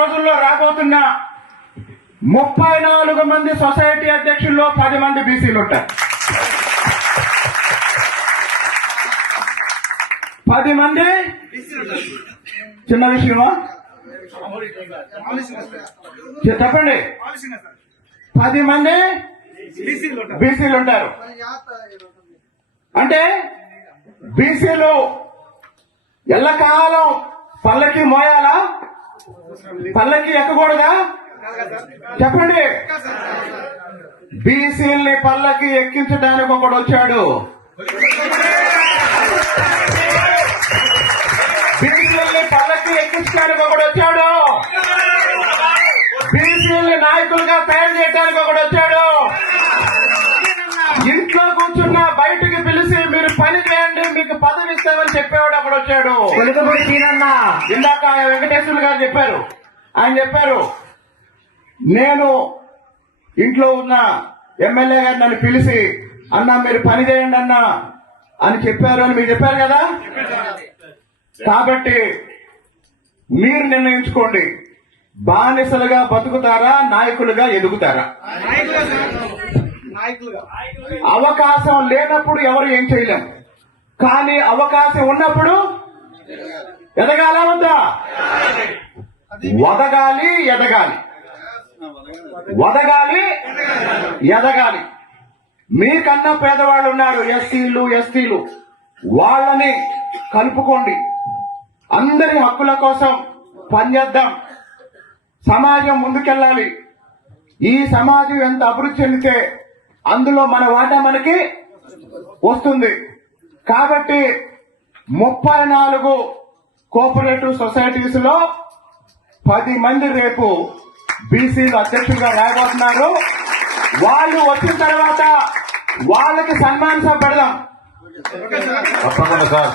రోజుల్లో రాబోతున్న 34 మంది సొసైటీ అధ్యక్షుల్లో 10 మంది బీసీలు ఉంటారు. 10 మంది చిన్న విషయమా చెప్పండి. 10 మంది బీసీలు ఉంటారు. అంటే బీసీలు ఎల్లకాలం పల్లకి మోయాలా, పల్లకి ఎక్కకూడదా చెప్పండి. బీసీల్ని పల్లకి ఎక్కించడానికి ఒకడు వచ్చాడు. బీసీల్ని పల్లకి ఎక్కించడానికి ఒకడు వచ్చాడు. బీసీల్ని నాయకులుగా తయారు చేయడానికి ఒకడు వచ్చాడు. ఇంట్లో కూర్చున్న బయటికి పిలిచి మీరు పని చేయండి, మీకు పదవి ఇస్తామని చెప్పేవాడు అక్కడ వచ్చాడు. ఇందాక వెంకటేశ్వర్లు గారు చెప్పారు. ఆయన చెప్పారు, నేను ఇంట్లో ఉన్న ఎమ్మెల్యే గారు నన్ను పిలిచి అన్నా మీరు పని చేయండి అన్నా అని చెప్పారు అని మీరు చెప్పారు కదా. కాబట్టి మీరు నిర్ణయించుకోండి, బానిసలుగా బతుకుతారా, నాయకులుగా ఎదుగుతారా. అవకాశం లేనప్పుడు ఎవరు ఏం చేయలేం, కానీ అవకాశం ఉన్నప్పుడు ఎదగాల వద్దా? వదగాలి, ఎదగాలి, వదగాలి, ఎదగాలి. మీకన్నా పేదవాళ్ళు ఉన్నారు, ఎస్టీలు, వాళ్ళని కలుపుకోండి. అందరి హక్కుల కోసం పనిచేద్దాం. సమాజం ముందుకెళ్ళాలి. ఈ సమాజం ఎంత అభివృద్ధి చెందితే అందులో మన వాటా మనకి వస్తుంది. కాబట్టి 34 కోఆపరేటివ్ సొసైటీస్ లో 10 మంది రేపు బీసీలు అధ్యక్షులుగా రాబోతున్నారు. వాళ్ళు వచ్చిన తర్వాత వాళ్ళకి సన్మాన సభ పెడదాం. తప్పకుండా సార్.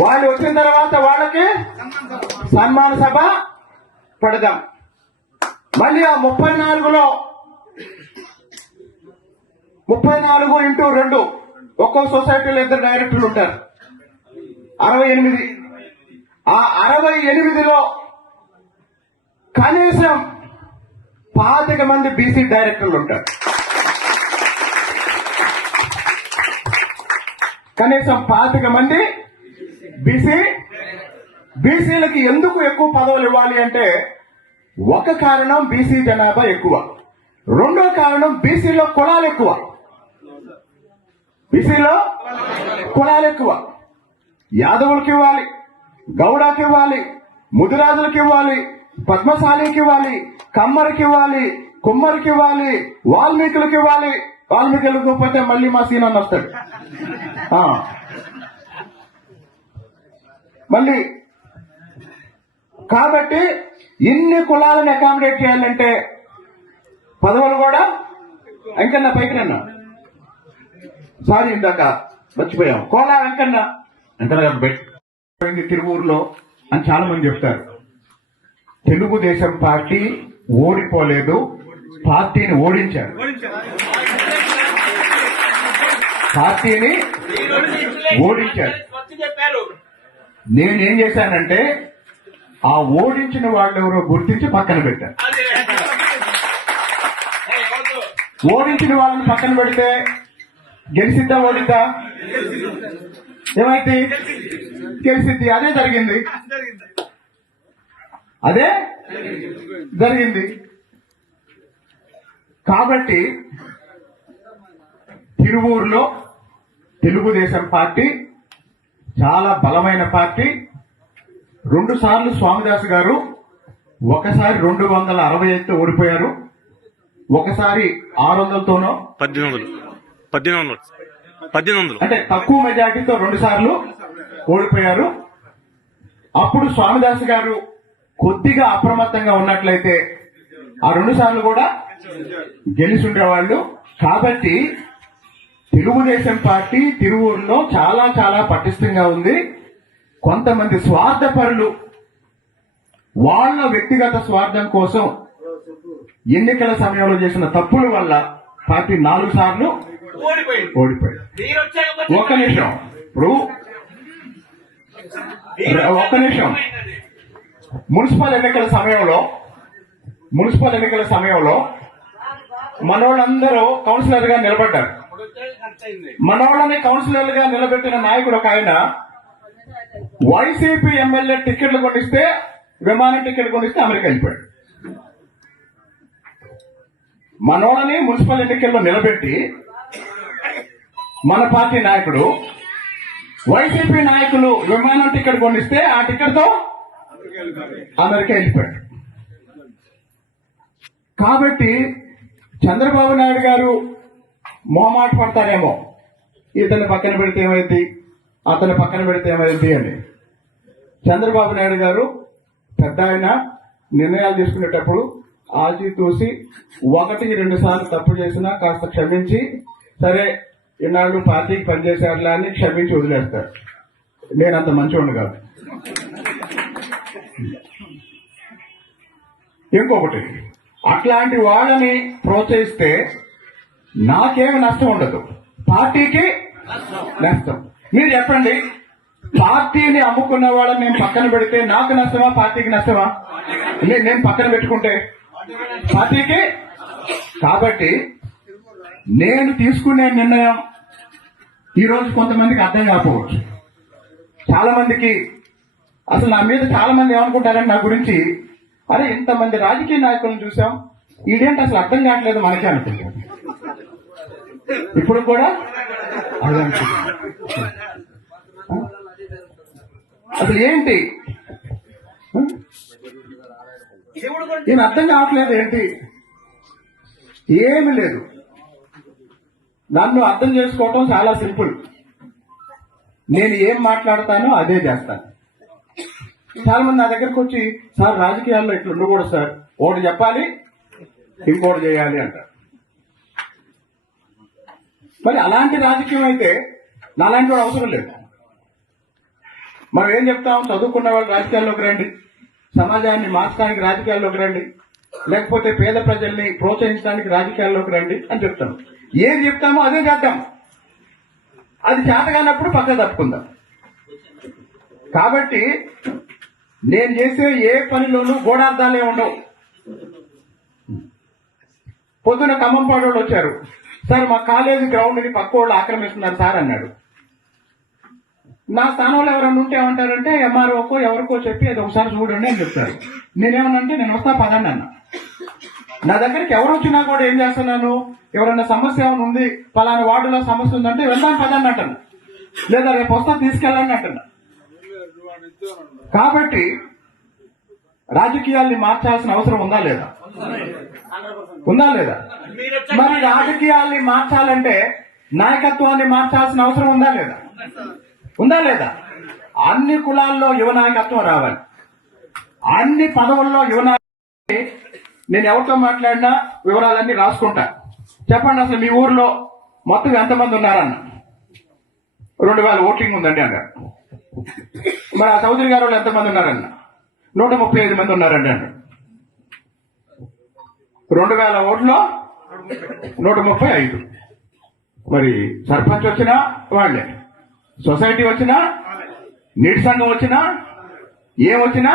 వాళ్ళు వచ్చిన తర్వాత వాళ్ళకి సన్మాన సభ పెడదాం. మళ్ళీ ఆ 34లో 34x2 ఒక్కో సొసైటీలో 2 డైరెక్టర్లు ఉంటారు. 68. ఆ 68లో కనీసం 25 మంది బీసీ డైరెక్టర్లు ఉంటారు. కనీసం 25 మంది బీసీలకి ఎందుకు ఎక్కువ పదవులు ఇవ్వాలి అంటే, ఒక కారణం బీసీ జనాభా ఎక్కువ, రెండో కారణం బీసీలో కులాలు ఎక్కువ. బీసీలో కులాలు ఎక్కువ. యాదవులకి ఇవ్వాలి, గౌడకి ఇవ్వాలి, ముదిరాజులకి ఇవ్వాలి, పద్మశాలికి ఇవ్వాలి, కమ్మరికి ఇవ్వాలి, కుమ్మరికి ఇవ్వాలి, వాల్మీకులకి ఇవ్వాలి. వాల్మీకులకు పోతే మళ్ళీ మా సీనన్న వస్తాడు. మళ్ళీ కాబట్టి ఇన్ని కులాలను అకామిడేట్ చేయాలంటే పదవులు కూడా వెంకన్న పైకి రన్నా. సారీ ఇందాక మర్చిపోయాం. కోలా వెంకన్న పెట్టింది తిరువూరులో అని చాలా మంది చెప్తారు. తెలుగుదేశం పార్టీ ఓడిపోలేదు, పార్టీని ఓడించారు. పార్టీని ఓడించారు. నేనేం చేశానంటే ఆ ఓడించిన వాళ్ళు ఎవరో గుర్తించి పక్కన పెట్టారు. ఓడించిన వాళ్ళని పక్కన పెడితే గెలిసిద్దా ఓడిద్దా? ఏమైతే గెలిసిద్ది. అదే జరిగింది. కాబట్టి తిరువూరులో తెలుగుదేశం పార్టీ చాలా బలమైన పార్టీ. 2 సార్లు స్వామిదాస్ గారు ఒకసారి 265తో ఓడిపోయారు, ఒకసారి 600తోనో 1800 అంటే తక్కువ మెజార్టీతో 2 సార్లు ఓడిపోయారు. అప్పుడు స్వామిదాస్ గారు కొద్దిగా అప్రమత్తంగా ఉన్నట్లయితే ఆ 2 సార్లు కూడా గెలిచి ఉండేవాళ్ళు. కాబట్టి తెలుగుదేశం పార్టీ తిరువూరులో చాలా చాలా పటిష్టంగా ఉంది. కొంతమంది స్వార్థపరులు వాళ్ళ వ్యక్తిగత స్వార్థం కోసం ఎన్నికల సమయంలో చేసిన తప్పుల వల్ల పార్టీ 4 సార్లు ఓడిపోయింది. ఒక్క నిమిషం. ఇప్పుడు ఒక్క నిమిషం. మున్సిపల్ ఎన్నికల సమయంలో మనోళ్ళందరూ కౌన్సిలర్ గా నిలబడ్డారు. మనోళ్ళని కౌన్సిలర్ గా నిలబెట్టిన నాయకుడు ఒక ఆయన వైసీపీ ఎమ్మెల్యే టికెట్లు కొనిస్తే, విమానం టికెట్ కొనిస్తే అమెరికా వెళ్ళిపోయాడు. మనోళ్ళని మున్సిపల్ ఎన్నికల్లో నిలబెట్టి మన పార్టీ నాయకుడు వైసీపీ నాయకులు విమానం టికెట్ కొనిస్తే ఆ టికెట్ తో అమెరికా వెళ్ళిపోయాడు. కాబట్టి చంద్రబాబు నాయుడు గారు మొహమాట పడతారేమో, ఇతన్ని పక్కన పెడితే ఏమైంది, అతన్ని పక్కన పెడితే ఏమైంది అని. చంద్రబాబు నాయుడు గారు పెద్ద ఆయన నిర్ణయాలు తీసుకునేటప్పుడు ఆచితూసి 1-2 సార్లు తప్పు చేసినా కాస్త క్షమించి, సరే ఇన్నాళ్ళు పార్టీకి పనిచేసేవాళ్ళ అని క్షమించి వదిలేస్తారు. నేను అంత మంచివాడిని కాదు. ఇంకొకటి, అట్లాంటి వాళ్ళని ప్రోత్సహిస్తే నాకేమి నష్టం ఉండదు, పార్టీకి నష్టం. మీరు చెప్పండి, పార్టీని అమ్ముకున్న వాళ్ళని నేను పక్కన పెడితే నాకు నష్టమా, పార్టీకి నష్టమా? నేను పక్కన పెట్టుకుంటే పార్టీకి. కాబట్టి నేను తీసుకునే నిర్ణయం ఈరోజు కొంతమందికి అర్థం కాకపోవచ్చు. చాలా మందికి అసలు నా మీద చాలా మంది ఏమనుకుంటారని నా గురించి, అరే ఇంతమంది రాజకీయ నాయకులను చూసాం, ఇదేంటి అసలు అర్థం కావట్లేదు మనకే అనుకుంటారు. ఇప్పుడు కూడా అదే అనుకుంటున్నాను. అసలు ఏంటి నేను అర్థం కావట్లేదు, ఏంటి ఏమి లేదు. నన్ను అర్థం చేసుకోవటం చాలా సింపుల్. నేను ఏం మాట్లాడతానో అదే చేస్తాను. చాలా మంది నా దగ్గరకు వచ్చి, సార్ రాజకీయాల్లో ఇట్లా ఉండకూడదు సార్, ఒకటి చెప్పాలి ఇంకోటి చేయాలి అంటారు. మరి అలాంటి రాజకీయం అయితే నాలాంటి వాడు అవసరం లేదు. మనం ఏం చెప్తాం, చదువుకున్న వాళ్ళు రాజకీయాల్లోకి రండి, సమాజాన్ని మార్చడానికి రాజకీయాల్లోకి రండి, లేకపోతే పేద ప్రజల్ని ప్రోత్సహించడానికి రాజకీయాల్లోకి రండి అని చెప్తాం. ఏది చెప్తామో అదే చేద్దాం. అది చేతగానప్పుడు పక్క తప్పుకుందాం. కాబట్టి నేను చేసే ఏ పనిలోనూ గూఢార్థాలే ఉండవు. పొద్దున ఖమ్మంపాడు వాళ్ళు వచ్చారు, సార్ మా కాలేజీ గ్రౌండ్ ని పక్క వాళ్ళు ఆక్రమిస్తున్నారు సార్ అన్నాడు. నా స్థానంలో ఎవరన్నా ఉంటే ఏమంటారంటే ఎంఆర్ఓకో ఎవరికో చెప్పి అది ఒకసారి చూడండి అని చెప్తారు. నేనేమనంటే నేను వస్తా పదండి అన్న. నా దగ్గరికి ఎవరు వచ్చినా కూడా ఏం చేస్తున్నాను, ఎవరైనా సమస్య ఏమైనా ఉంది, పలానా వార్డులో సమస్య ఉందంటే వెళ్దాం పదండి అంటాను, లేదా రేపు వస్తా తీసుకెళ్ళండి అంటున్నా. కాబట్టి రాజకీయాల్ని మార్చాల్సిన అవసరం ఉందా లేదా? ఉందా లేదా? మరి రాజకీయాల్ని మార్చాలంటే నాయకత్వాన్ని మార్చాల్సిన అవసరం ఉందా లేదా? ఉందా లేదా? అన్ని కులాల్లో యువ నాయకత్వం రావాలి, అన్ని పదవుల్లో యువ నాయకత్వం. నేను ఎవరితో మాట్లాడినా వివరాలన్నీ రాసుకుంటా. చెప్పండి అసలు మీ ఊర్లో మొత్తం ఎంతమంది ఉన్నారన్న, 2000 ఓటింగ్ ఉందండి అన్నారు. మరి ఆ చౌదరి గారు వాళ్ళు ఎంతమంది ఉన్నారన్న, 135 మంది ఉన్నారండి అన్నారు. 2000 ఓట్లో 135. మరి సర్పంచ్ వచ్చినా వాళ్ళే, సొసైటీ వచ్చినా, నీటి సంఘం వచ్చినా, ఏమొచ్చినా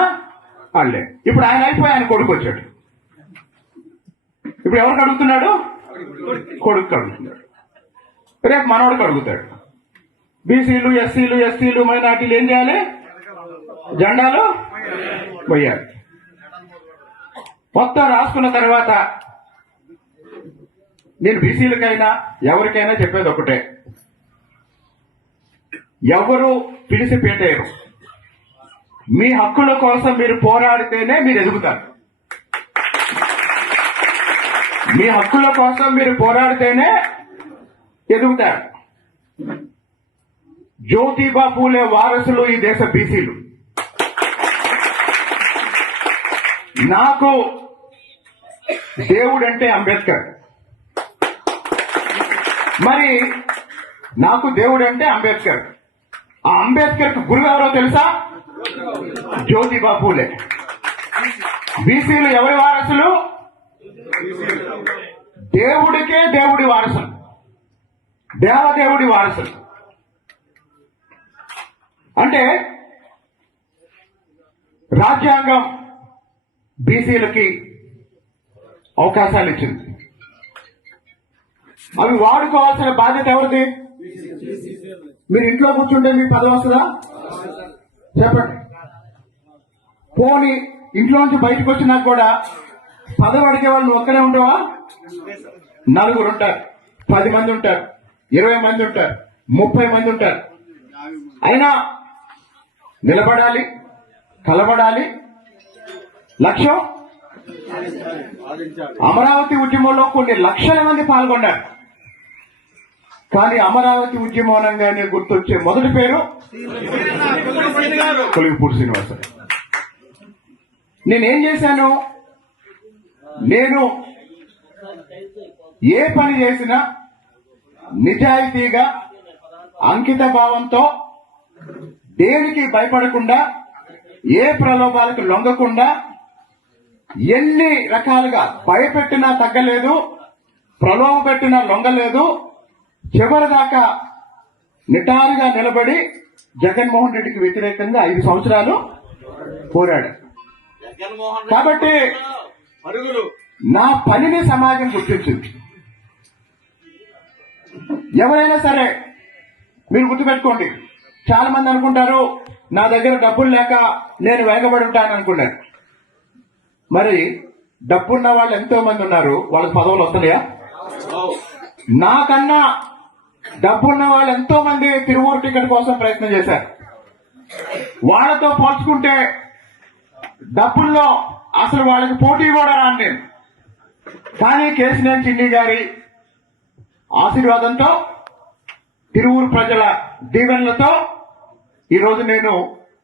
వాళ్ళే. ఇప్పుడు ఆయన అయిపోయి ఆయన కొడుకు వచ్చాడు. ఇప్పుడు ఎవరికి అడుగుతున్నాడు? కొడుకు అడుగుతున్నాడు. రేపు మనోడికి అడుగుతాడు. బీసీలు, ఎస్సీలు, మైనార్టీలు ఏం చేయాలి? జెండాలు పోయాలి. మొత్తం రాసుకున్న తర్వాత నేను బీసీలకైనా ఎవరికైనా చెప్పేది ఒకటే, ఎవరు పిలిచి పెట్టారు, మీ హక్కుల కోసం మీరు పోరాడితేనే మీరు ఎదుగుతారు. మీ హక్కుల కోసం మీరు పోరాడితేనే ఎదుగుతారు. జ్యోతిబా పూలే వారసులు ఈ దేశ బీసీలు. నాకు దేవుడంటే అంబేద్కర్. మరి నాకు దేవుడంటే అంబేద్కర్. ఆ అంబేద్కర్ కు గురువు ఎవరో తెలుసా? జ్యోతిబా పూలే. బీసీలు ఎవరి వారసులు? దేవుడికే దేవుడి వారసులు, దేవదేవుడి వారసులు. అంటే రాజ్యాంగం బీసీలకి అవకాశాలు ఇచ్చింది. అవి వాడుకోవాల్సిన బాధ్యత ఎవరిది? మీరు ఇంట్లో కూర్చుంటే మీకు పదవి వస్తుందా? చెప్పండి. పోనీ ఇంట్లోంచి బయటకు వచ్చినా కూడా పదవి అడిగే వాళ్ళు ఒక్కనే ఉండవా? నలుగురు ఉంటారు, 10 మంది ఉంటారు, 20 మంది ఉంటారు, 30 మంది ఉంటారు. అయినా నిలబడాలి, కలబడాలి, లక్ష్యం. అమరావతి ఉద్యమంలో కొన్ని లక్షల మంది పాల్గొన్నారు. కానీ అమరావతి ఉద్యమం అనగానే గుర్తొచ్చే మొదటి పేరు కొలిగిపూడి శ్రీనివాసరావు. నేనేం చేశాను? నేను ఏ పని చేసినా నిజాయితీగా, అంకిత భావంతో, దేనికి భయపడకుండా, ఏ ప్రలోభాలకు లొంగకుండా, ఎన్ని రకాలుగా భయపెట్టినా తగ్గలేదు, ప్రలోభ పెట్టినా లొంగలేదు. చివరిదాకా నిటారుగా నిలబడి జగన్మోహన్ రెడ్డికి వ్యతిరేకంగా 5 సంవత్సరాలు పోరాడు. కాబట్టి నా పనిని సమాజం గుర్తించింది. ఎవరైనా సరే మీరు గుర్తుపెట్టుకోండి. చాలా మంది అనుకుంటారు నా దగ్గర డబ్బులు లేక నేను వెనకబడి ఉంటాను అనుకున్నారు. మరి డబ్బున్న వాళ్ళు ఎంతో మంది ఉన్నారు, వాళ్ళకి పదవులు వస్తున్నాయా? నాకన్నా డబ్బున్న వాళ్ళు ఎంతో మంది తిరువూరు టికెట్ కోసం ప్రయత్నం చేశారు. వాళ్ళతో పోల్చుకుంటే డబ్బుల్లో అసలు వాళ్ళకి పోటీ కూడా రాను నేను. కానీ కేశినేని చిన్ని గారి ఆశీర్వాదంతో, తిరువూరు ప్రజల దీవెనలతో ఈరోజు నేను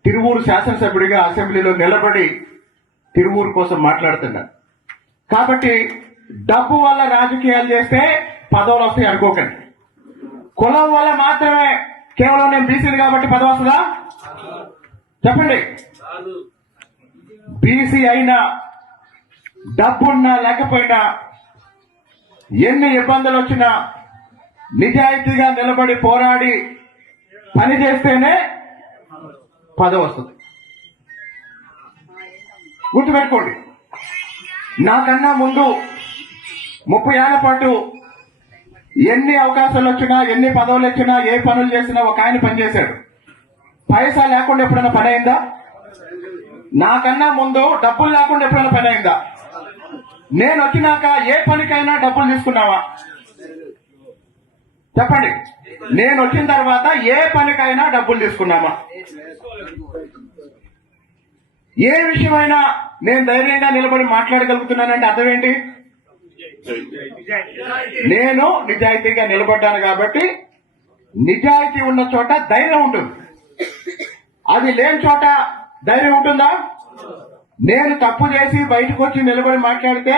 తిరువూరు శాసనసభ్యుడిగా అసెంబ్లీలో నిలబడి తిరువూరు కోసం మాట్లాడుతున్నాను. కాబట్టి డబ్బు వల్ల రాజకీయాలు చేస్తే పదవులు వస్తాయి అనుకోకండి. కులం వల్ల మాత్రమే కేవలం నేను బీసీని కాబట్టి పదవి వస్తుందా? చెప్పండి. బీసీ అయినా, డబ్బున్నా లేకపోయినా, ఎన్ని ఇబ్బందులు వచ్చినా నిజాయితీగా నిలబడి పోరాడి పని చేస్తేనే పదవి వస్తుంది. గుర్తుపెట్టుకోండి. నాకన్నా ముందు 30 ఏళ్ల పాటు ఎన్ని అవకాశాలు వచ్చినా, ఎన్ని పదవులు వచ్చినా, ఏ పనులు చేసినా ఒక ఆయన పనిచేశాడు. పైసా లేకుండా ఎప్పుడైనా పని అయిందా? నాకన్నా ముందు డబ్బులు లేకుండా ఎప్పుడైనా పని అయిందా? నేను వచ్చినాక ఏ పనికైనా డబ్బులు తీసుకున్నావా? చెప్పండి. నేను వచ్చిన తర్వాత ఏ పనికైనా డబ్బులు తీసుకున్నామా? ఏ విషయమైనా నేను ధైర్యంగా నిలబడి మాట్లాడగలుగుతున్నానంటే అర్థం ఏంటి? నేను నిజాయితీగా నిలబడ్డాను కాబట్టి. నిజాయితీ ఉన్న చోట ధైర్యం ఉంటుంది, అది లేని చోట ధైర్యం ఉంటుందా? నేను తప్పు చేసి బయటకు వచ్చి నిలబడి మాట్లాడితే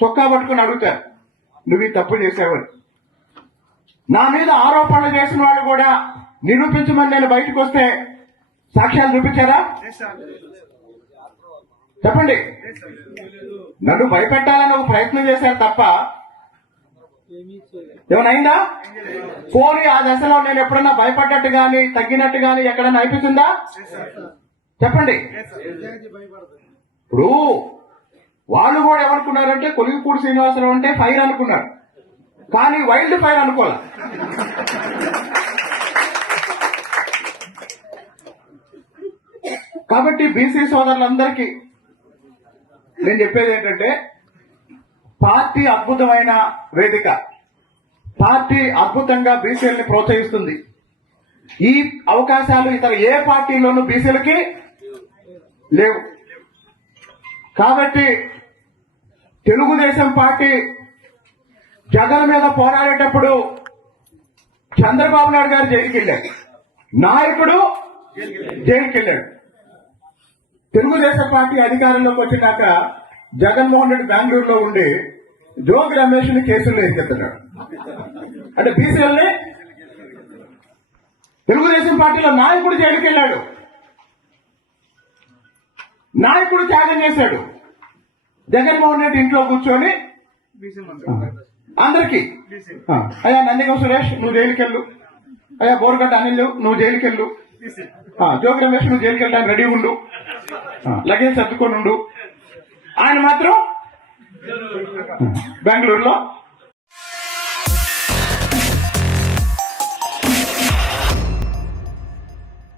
చొక్కా పట్టుకుని అడుగుతారు, నువ్వు ఈ తప్పు చేసావని. నా మీద ఆరోపణలు చేసిన వాళ్ళు కూడా నిరూపించమని నేను బయటకు వస్తే సాక్ష్యాలు చూపించారా? చెప్పండి. నన్ను భయపెట్టాలని ఒక ప్రయత్నం చేశారు తప్ప ఏమైనా పోనీ ఆ దశలో నేను ఎప్పుడన్నా భయపడ్డట్టు గాని, తగ్గినట్టు గాని ఎక్కడన్నా అనిపిస్తుందా? చెప్పండి. ఇప్పుడు వాళ్ళు కూడా ఏమనుకున్నారంటే కొలిగిపూడి శ్రీనివాసరావు అంటే ఫైర్ అనుకున్నారు, కానీ వైల్డ్ ఫైర్ అనుకోవాలి. కాబట్టి బీసీ సోదరులందరికీ నేను చెప్పేది ఏంటంటే, పార్టీ అద్భుతమైన వేదిక. పార్టీ అద్భుతంగా బీసీలని ప్రోత్సహిస్తుంది. ఈ అవకాశాలు ఇతర ఏ పార్టీలోనూ బీసీలకి లేవు. కాబట్టి తెలుగుదేశం పార్టీ జగన్ మీద పోరాడేటప్పుడు చంద్రబాబు నాయుడు గారు జైలుకి వెళ్ళాడు, నాయకుడు జైలుకి వెళ్ళాడు. తెలుగుదేశం పార్టీ అధికారంలోకి వచ్చినాక జగన్మోహన్ రెడ్డి బెంగళూరులో ఉండి జోగి రమేష్ ని కేసుల్లో ఎత్తుతున్నాడు. అంటే బీసీలని తెలుగుదేశం పార్టీలో నాయకుడు జైలుకి వెళ్ళాడు, నాయకుడు త్యాగం చేశాడు. జగన్మోహన్ రెడ్డి ఇంట్లో కూర్చొని అందరికీ అయ్యా నందిగం సురేష్ నువ్వు జైలుకి వెళ్ళు, అయ్యా బోర్గడ్డ అనిల్ నువ్వు జైలుకి వెళ్ళు, జోగి రమేష్ నువ్వు జైలుకి వెళ్ళడానికి రెడీ ఉండు, లగేజ్ సర్దుకొని ఉండు. ఆయన మాత్రం బెంగళూరులో